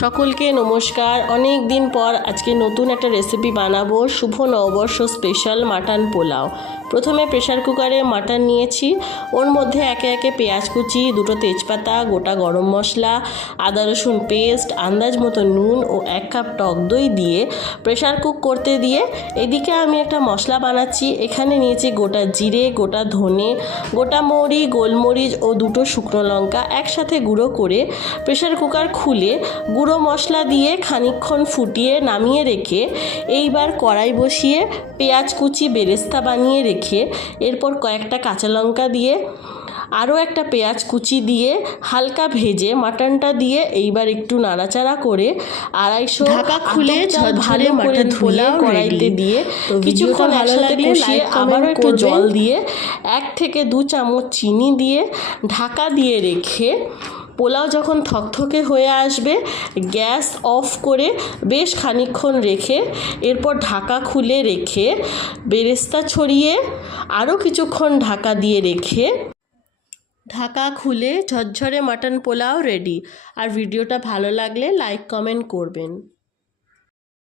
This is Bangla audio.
সকলকে নমস্কার। অনেক দিন পর আজকে নতুন একটা রেসিপি বানাবো, শুভ নববর্ষ স্পেশাল মাটন পোলাও। প্রথমে প্রেসার কুকারে মাটন নিয়েছি, ওর মধ্যে একে একে পেঁয়াজ কুচি, দুটো তেজপাতা, গোটা গরম মশলা, আদা রসুন পেস্ট, আন্দাজ মতো নুন ও 1 কাপ টক দই দিয়ে প্রেসার কুক করতে দিয়ে এদিকে আমি একটা মশলা বানাচ্ছি। এখানে নিয়েছি গোটা জিরে, গোটা ধনে, গোটা মৌরি, গোলমরিচ ও দুটো শুকনো লঙ্কা একসাথে গুঁড়ো করে প্রেসার কুকার খুলে গুঁড়ো মশলা দিয়ে খানিকক্ষণ ফুটিয়ে নামিয়ে রেখে এইবার কড়াই বসিয়ে পেঁয়াজ কুচি বেরেস্তা বানিয়ে রেখে এরপর কয়েকটা কাঁচা লঙ্কা দিয়ে আরও একটা পেঁয়াজ কুচি দিয়ে হালকা ভেজে মাটনটা দিয়ে এইবার একটু নাড়াচাড়া করে 250 ঢাকা খুলে ভালো করে ধুয়ে কড়াইতে দিয়ে কিছুক্ষণ একসাথে কষিয়ে আবারও একটু জল দিয়ে 1 থেকে 2 চামচ চিনি দিয়ে ঢাকা দিয়ে রেখে পোলাও যখন থকথকে হয়ে আসবে গ্যাস অফ করে বেশ খানিকক্ষণ রেখে এরপর ঢাকা খুলে রেখে বেরেস্তা ছড়িয়ে আরও কিছুক্ষণ ঢাকা দিয়ে রেখে ঢাকা খুলে ঝরঝরে মাটন পোলাও রেডি। আর ভিডিওটা ভালো লাগলে লাইক কমেন্ট করবেন।